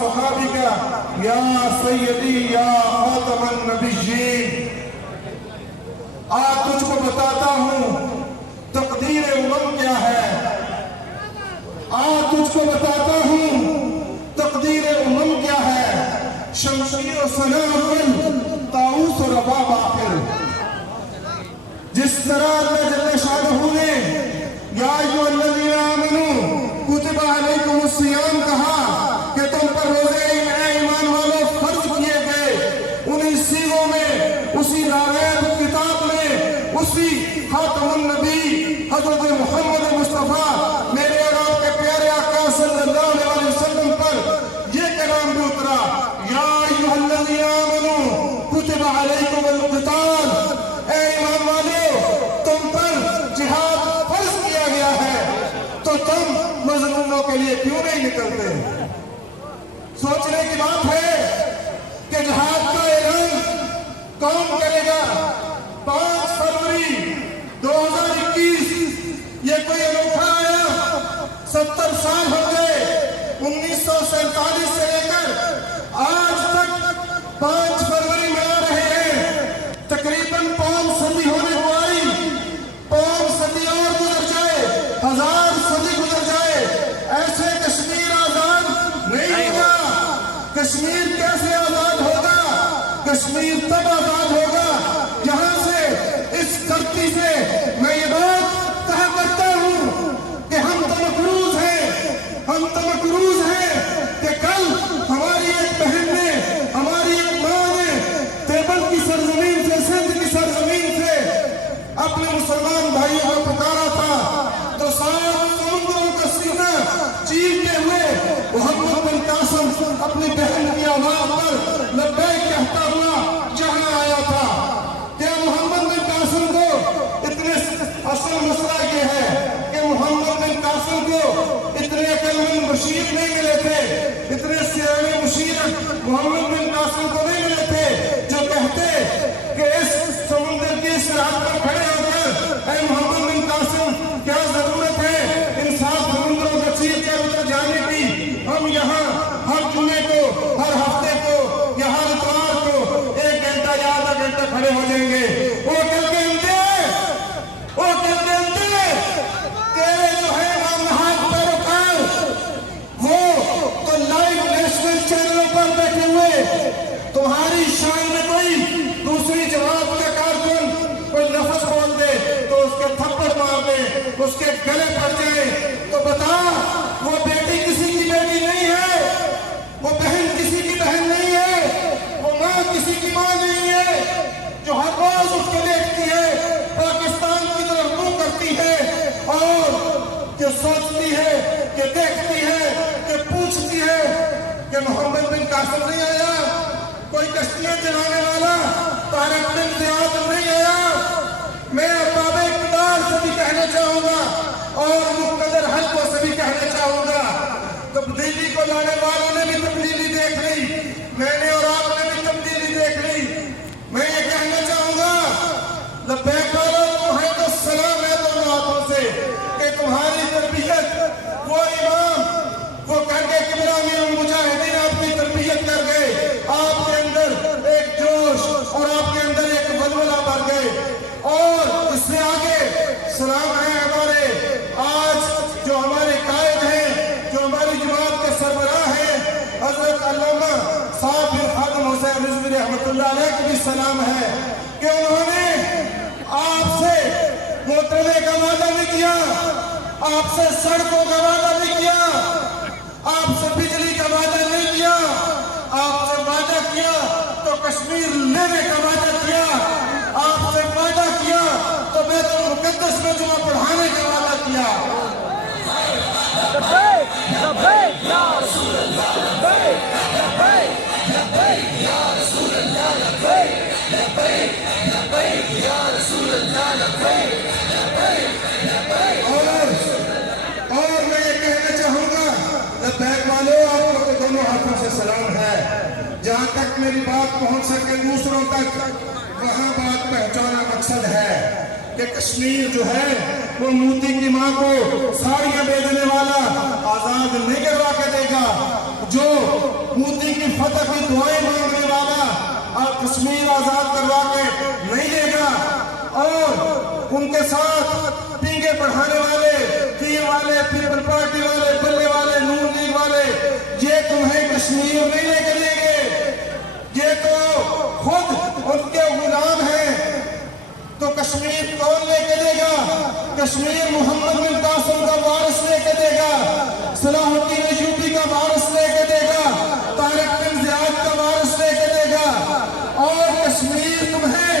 وأصحابك يا سيدي يا خاتم النبيين. آج تجھ کو بتاتا ہوں تقدیر امم کیا ہے. آج تجھ کو بتاتا ہوں تقدیر امم کیا ہے. شمشیر و سنابل طاؤس و رباب آخر. جس طرح اللہ جل شانہ نے یا ایھا الذین آمنوا کتب علیکم الصیام کہا کہ تم پر روزے ایمان والوں فرض کیے گئے، انہی سیغوں میں، اسی لاریب کتاب میں، اسی خاتم النبی حضرت محمد مصطفیٰ میرے اور آپ کے پیارے آقا صلی اللہ علیہ وسلم پر یہ کلام بھی اترا یا ایھا الذین آمنوا کتب علیکم القتال. اے ایمان والو تم پر جہاد فرض کیا گیا ہے تو تم مظلوموں کے لیے کیوں نہیں نکلتے؟ سوچنے کی بات ہے کہ جہاد کا اعلان کون کرے گا؟ 5 فروری 2021 یہ کوئی انوکھا آیا؟ 70 سال ہو گئے 1947 سے لے کر آج تک 5 فروری منا رہے ہیں. تقریباً 5 صدی ہونے کو آئی. 5 صدی اور گزر جائے، 1000 صدی گزر جائے، ایسے کشمیر آزاد نہیں ہوگا. کشمیر کیسے آزاد ہوگا؟ کشمیر تب آزاد ہوگا جہاں سے اس دھرتی سے میں یہ بات کہا کرتا ہوں کہ ہم تو مقروض ہیں، ہم تو مقروض ہیں کہ کل ہماری ایک بہن نے، ہماری ایک ماں نے تیبل کی سرزمین سے، سندھ کی سرزمین سے اپنے مسلمان بھائیوں کو پکارا تھا تو 7 سمندروں کا سینہ چیرتے ہوئے محمد بن قاسم اپنی بہن کی آواز پر لبیک کہتا ہوا جہاں آیا تھا. کیا محمد بن قاسم کو اتنے اصل مسئلہ یہ ہے کہ محمد بن قاسم کو اتنے عقلمند مشیر نہیں ملے تھے، اتنے سیانے مشیر محمد بن قاسم کو نہیں ملے تھے جو کہتے کہ اس سمندر کی سرحد پر کھڑے ہو کر اے محمد بن قاسم کیا ضرورت ہے ان 7 سمندروں کو چیر کر اتر جانے کی؟ ہم یہاں ہر جمعے کو، ہر ہفتے کو یا ہر اتوار کو 1 گھنٹہ یا آدھا گھنٹہ کھڑے ہو جائیں گے. وہ کہتے ہیں تیرے جو ہے نامنہاد پیروکار وہ تو لائیو نیشنل چینلوں پر بیٹھے ہوئے تمہاری شان میں کوئی دوسری جماعت کا کارکن کوئی لفظ بول دے تو اس کے تھپڑ مار دے، اس کے گلے پڑ جائے تو بتا وہ بیٹی کسی کی بیٹی نہیں ہے، وہ بہن کسی کی بہن نہیں ہے، وہ ماں کسی کی ماں نہیں ہے جو ہر روز اس کو دیکھتی ہے، پاکستان کی طرف منہ کرتی ہے اور جو سوچتی ہے، کہ دیکھتی ہے، کہ پوچھتی ہے کہ محمد بن قاسم نہیں آیا، کوئی کشتیاں چلانے والا طارق بن زیاد نہیں آیا. میں ارباب اقتدار سے بھی کہنا چاہوں گا اور مقتدر حلقوں سے بھی کہنا چاہوں گا، تبدیلی کو لانے والوں نے بھی تبدیلی دیکھ لی، میں نے اور آپ نے بھی تبدیلی دیکھ لی. میں یہ کہنا چاہوں گا لبیک تمہیں تو سلام ہے دونوں ہاتھوں سے کہ تمہاری تربیت وہ امام وہ کر کے قبلہ امیر مجاہدین آپ کی تربیت کر گئے، آپ کے اندر ایک جوش اور آپ کے اندر ایک ولولہ بھر گئے. اور اس سے آگے سلام ہے ہمارے آج جو ہمارے قائد ہیں، جو ہماری جماعت کے سربراہ ہیں، حضرت علامہ صاحب بن خادم حسین رضوی رحمۃ اللہ علیہ کو بھی سلام ہے کہ انہوں نے آپ سے موٹروے کا وعدہ بھی کیا، آپ سے سڑکوں کا وعدہ بھی کیا، آپ سے بجلی کا وعدہ نہیں کیا، آپ سے وعدہ کیا تو کشمیر لینے کا وعدہ کیا، آپ سے وعدہ کیا تو بیت المقدس میں جمعہ پڑھانے کا وعدہ کیا. لبیک یا رسول اللہ، لبیک لبیک یا رسول اللہ، لبیک لبیک یا رسول اللہ، لبیک لبیک. اور میں یہ کہنا چاہوں گا لبیک والوں آپ کو دونوں ہاتھوں سے سلام ہے. جہاں تک میری بات پہنچ سکے دوسروں تک وہاں بات پہنچانا مقصد ہے کہ کشمیر جو ہے وہ موتی کی ماں کو ساڑیاں بیچنے والا آزاد نہیں کروا کے دے گا. जो मोदी की फतह की दुआएं मांगने वाला और कश्मीर आजाद करवा के नहीं देगा, और उनके साथ पींगे बढ़ाने वाले, पीर वाले, पीपल पार्टी वाले, बल्ले वाले, नून लीग वाले, ये तुम्हें कश्मीर नहीं लेके देंगे। ये तो खुद उनके गुलाम हैं। तो कश्मीर कौन लेके देगा? कश्मीर मोहम्मद बिन कासिम का वारिस लेके देगा, सलाहुद्दीन अय्यूबी का वारिस लेके देगा, तारिक बिन ज़ियाद का वारिस लेके देगा। और कश्मीर तुम्हें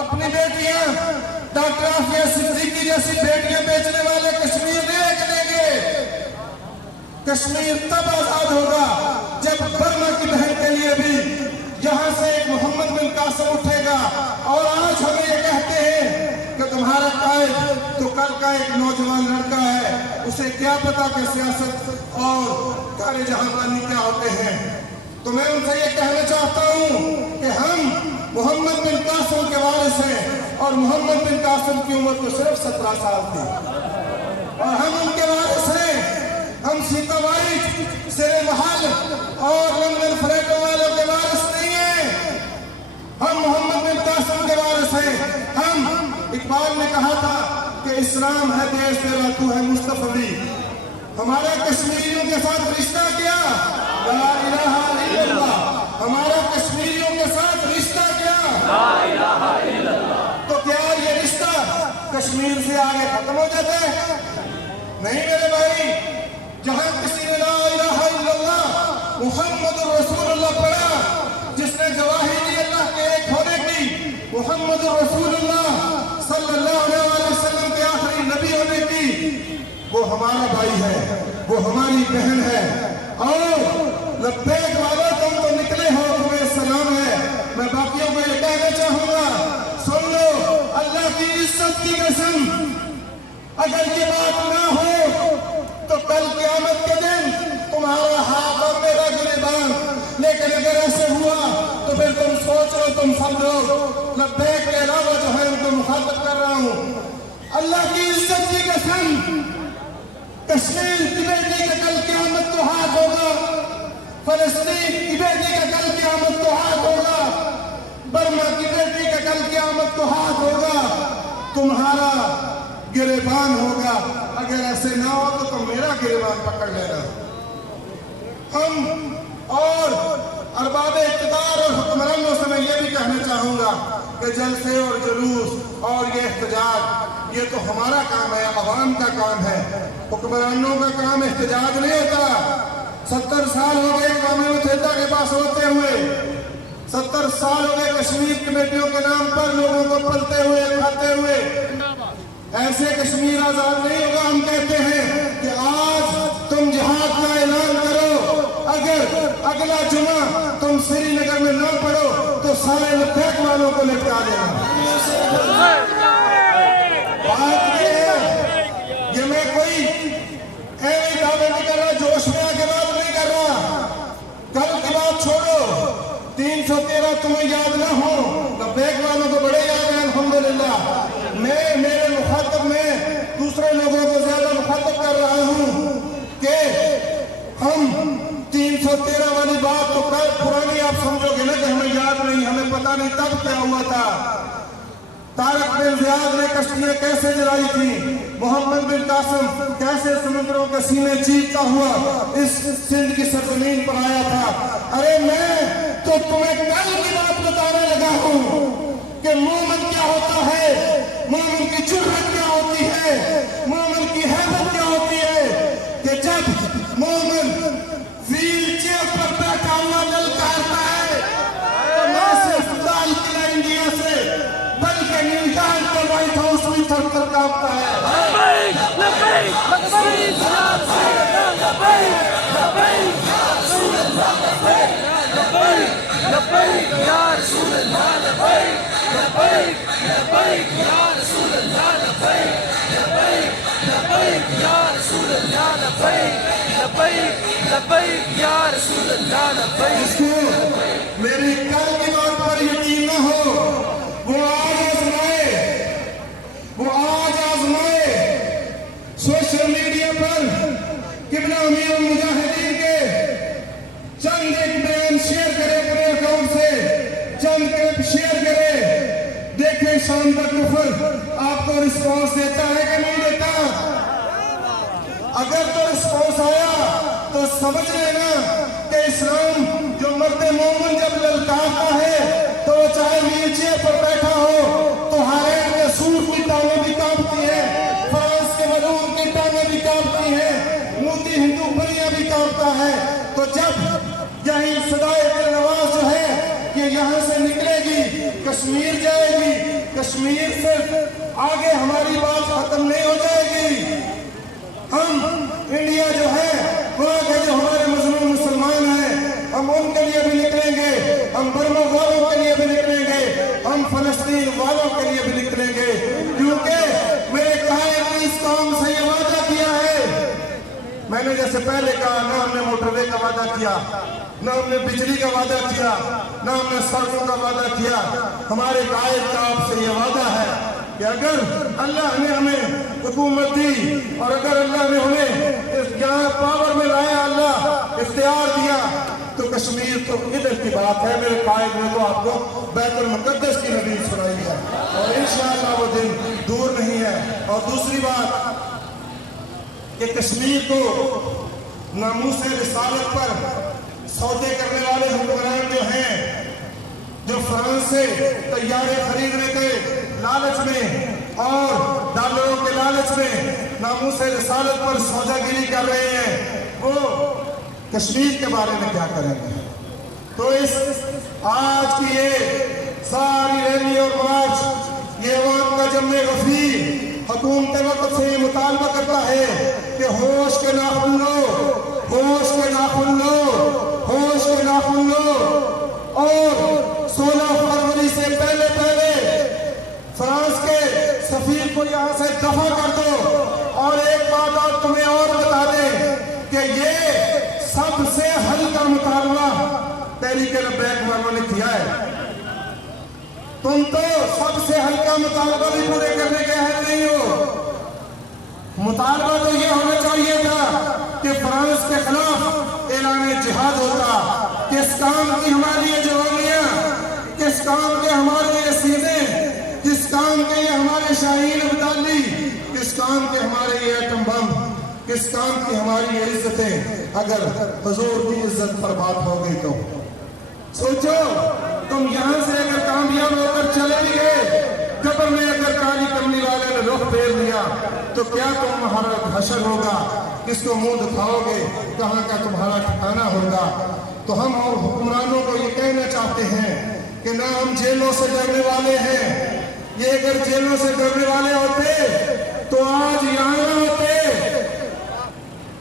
अपनी बेटियां डॉक्टर आफिया सिद्दीकी जैसी बेटियां बेचने वाले कश्मीर नहीं लेके देंगे। कश्मीर तब आजाद होगा जब बर्मा की बहन के लिए भी यहाँ से एक मोहम्मद बिन कासिम उठेगा। और आज हम ये कहते हैं कि तुम्हारा कायद तो कल का एक नौजवान लड़का है, उसे क्या पता कि सियासत और कार्य जहां क्या होते हैं। तो मैं उनसे ये कहना चाहता हूँ कि हम मोहम्मद बिन कासिम के वारिस हैं, और मोहम्मद बिन कासिम की उम्र तो सिर्फ 17 साल थी, और हम उनके वारिस हैं। हम सीताबाई, सिरे महल और लंदन फ्लैटों वालों के वारिस नहीं हैं, हम मोहम्मद बिन कासिम के वारिस हैं। हम, इकबाल ने कहा था कि इस्लाम है देश तेरा, तू है मुस्तफवी। हमारा कश्मीरियों के साथ रिश्ता क्या? ला इलाहा इल्लल्लाह। हमारा कश्मीरियों के साथ रिश्ता क्या? ला इलाहा इल्लल्लाह। तो क्या ये रिश्ता कश्मीर से आगे खत्म हो जाता है? नहीं मेरे भाई, जहां किसी ने ला इलाहा इल्लल्लाह मुहम्मदुर रसूलुल्लाह पढ़ा, जिसने गवाही दी अल्लाह के एक होने की, मुहम्मदुर रसूलुल्लाह सल्लल्लाहु अलैहि वसल्लम के आखिरी नबी होने की, वो हमारा भाई है, वो हमारी बहन है। और लब्बैक वाला तुम तो निकले हो, तुम्हें सलाम है। मैं बाकियों को ये कहना चाहूंगा, सुन लो, अल्लाह की इज्जत की कसम, अगर ये बात ना हो तो कल क़यामत के दिन तुम्हारा हाथ और मेरा गिरबान। लेकिन अगर ऐसे हुआ तो फिर तुम सोच लो, तुम समझो, लब्बैक के अलावा जो है उनको मुखातब कर रहा हूँ। अल्लाह की इज्जत की कसम, कश्मीर की बेटी का कल क़यामत तो हाथ होगा, फलस्तीन की बेटी का कल क़यामत तो हाथ होगा, बर्मा की बेटी का कल क़यामत तो हाथ होगा, तुम्हारा गिरेबान होगा। अगर ऐसे ना हो तो तुम मेरा गिरेबान पकड़ लेना। हम और अरबाब इक़्तिदार और हुक्मरानों से मैं ये भी कहना चाहूंगा कि जलसे और जुलूस और ये एहतजाज, ये तो हमारा काम है, अवाम का काम है। हुक्मरानों का काम एहतजाज नहीं होता। 70 साल हो गए कौमी मुत्तहिदा के पास होते हुए, 70 साल हो गए कश्मीर कमेटियों के नाम पर लोगों को पलते हुए, खाते हुए। ऐसे कश्मीर आजाद नहीं होगा। हम कहते हैं कि आज तुम जिहाद का ऐलान करो, अगर अगला जुमा तुम श्रीनगर में ना पढ़ो तो सारे लद्दाख वालों को लटका देना। बात ये है, ये मैं कोई ऐसे दावे नहीं कर रहा, जोश में आके बात नहीं कर रहा। कल की बात छोड़ो, 313 तुम्हें याद ना हो, लद्दाख वालों को बड़े याद है अल्हम्दुलिल्लाह। मैं मेरे मुखातब में दूसरे लोगों को ज्यादा मुखातब कर रहा हूँ कि हम 313 वाली बात तो कल पुरानी आप समझोगे ना कि हमें याद नहीं, हमें पता नहीं तब क्या हुआ था। तारिक बिन ज़ियाद ने कश्तियां कैसे जलाई थी, मोहम्मद बिन कासिम कैसे समुद्रों के सीने चीरता हुआ इस सिंध की सरजमीन पर आया था। अरे मैं तो तुम्हें कल की बात बताने लगा हूँ कि मोमिन क्या होता है, मोमिन की जुर्रत क्या होती है, मोमिन की हैबत क्या होती है, कि जब मोमिन व्हील चेयर पर बैठा हुआ ललकारता है तो ना सिर्फ लाल किला इंडिया से बल्कि न्यूयॉर्क के व्हाइट हाउस भी थर-थर कांपता है। जिसको मेरी कल की बात पर यकीन न हो वो आज आजमाए। सोशल मीडिया पर किबला अमीरुल मुजाहिदीन के ऑन द कुफर आपको रिस्पॉन्स देता है कि नहीं देता? अगर तो रिस्पॉन्स आया तो समझ लेना कि इस्लाम जो मर्द मोमिन जब ललकारता है तो वो चाहे व्हीलचेयर पर बैठा हो तो हारेन के सूट की टांगें भी कांपती हैं, फ्रांस के मलून की टांगें भी कांपती हैं, मोती हिंदू बनिया भी कांपता है। तो जब यही सदाए दिलनवाज जो है ये यहाँ से निकलेगी, कश्मीर जाएगी, कश्मीर से आगे हमारी बात खत्म नहीं हो जाएगी। हम इंडिया जो है वहाँ के जो हमारे मुस्लिम मुसलमान हैं हम उनके लिए भी निकलेंगे, हम बर्मा वालों के लिए भी निकलेंगे, हम फलस्तीन वालों के लिए भी निकलेंगे, क्योंकि मेरे कायद ने इस काम से ये वादा किया है। मैंने जैसे पहले कहा, ना हमने मोटरवे का वादा किया, ना हमने बिजली का वादा किया, ना हमने सड़कों का वादा किया। हमारे कायद का आपसे ये वादा है कि अगर अल्लाह ने हमें हुकूमत दी और अगर अल्लाह ने हमें यहाँ पावर में लाया, अल्लाह इख्तियार दिया, तो कश्मीर तो इधर की बात है। मेरे कायद ने तो आपको बैतुल मुक़द्दस की नबीद सुनाई है और इंशाअल्लाह वो दिन दूर नहीं है। और दूसरी बात कि कश्मीर को नामूस रिसालत पर सौदे करने वाले हुक्मरान जो हैं, जो फ्रांस से तैयारे खरीदने के लालच में और डॉलरों के लालच में नामूस रिसालत पर सौदागिरी कर रहे हैं, वो कश्मीर के बारे में क्या करेंगे? तो इस आज की ये सारी रैली और मार्च ये अवाम का जम्मे गफीर हुकूमत वक्त से मुतालबा करता है कि होश के नाखून लो, होश के नाखून लो, होश के नाखून लो और 16 फरवरी से पहले पहले फ्रांस के सफीर को यहाँ से दफा कर दो। और एक बात और तुम्हें और बता दें कि ये सबसे हल्का मुतालबा तहरीक लब्बैक वालों ने किया है। तुम तो सबसे हल्का मुतालबा भी पूरे करने के अहल नहीं हो। मुतालबा तो ये होना चाहिए था कि फ्रांस के खिलाफ ऐलान जिहाद होता। किस काम की हमारी ये जवानियां, किस काम के हमारे ये सीने, किस काम के ये हमारे शाहीन अब्दाली, किस काम के हमारे ये एटम बम, किस काम की हमारी ये इज्जतें अगर हुजूर की इज्जत पर बात हो गई तो सोचो, तुम यहाँ से अगर कामयाब होकर चले भी गए, कब्र में अगर काली कमली वाले ने रुख फेर लिया तो क्या तुम्हारा हशर होगा? किसको मुंह दिखाओगे? कहाँ का तुम्हारा ठिकाना होगा? तो हम और हुक्मरानों को ये कहना चाहते हैं कि ना हम जेलों से डरने वाले हैं। ये अगर जेलों से डरने वाले होते तो आज यहाँ न होते।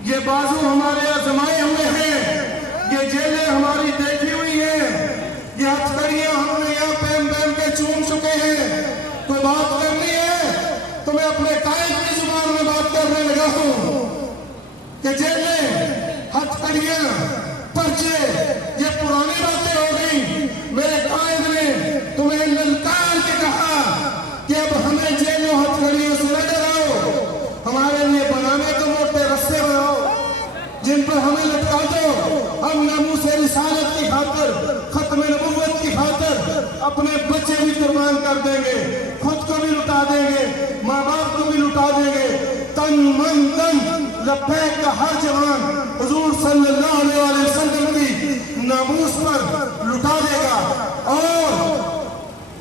ये बाजू हमारे आजमाए हुए हैं, ये जेलें हमारी देखी हुई हैं, ये हथकड़ियां हमने यहाँ पहन पहन के चूम चुके हैं। कोई बात करनी है तो मैं अपने कायद की जुबान में बात करने लगा हूँ कि जेलें, हथकड़ियां, पर्चे ये पुरानी बातें हो गई। मेरे कायद ने तुम्हें ललकार के कहा कि अब हमें जेलों हथकड़ियों से न डराओ, हमारे लिए बनाने तो मोटे रस्से बनाओ जिन पर हमें लटका दो। हम नामूस रिसालत की खातिर, खत्म नबुव्वत की खातिर अपने बच्चे भी कुर्बान कर देंगे, खुद को भी लुटा देंगे, माँ बाप को भी लुटा देंगे। तन मन धन लब्बैक का हर जवान हुजूर सल्लल्लाहु अलैहि वसल्लम की नामूस पर लुटा देगा। और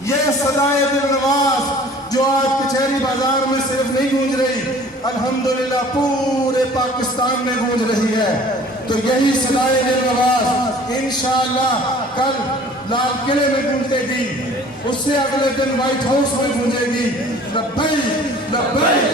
ये सदाए दिलनवाज जो आज कचहरी बाजार में सिर्फ नहीं गूंज रही, अल्हम्दुलिल्लाह पूरे पाकिस्तान में गूंज रही है। तो यही सदाए दिलनवाज इंशाअल्लाह कल लाल किले में गूंजेगी, उससे अगले दिन व्हाइट हाउस में गूंजेगी। लब्बैक लब्बैक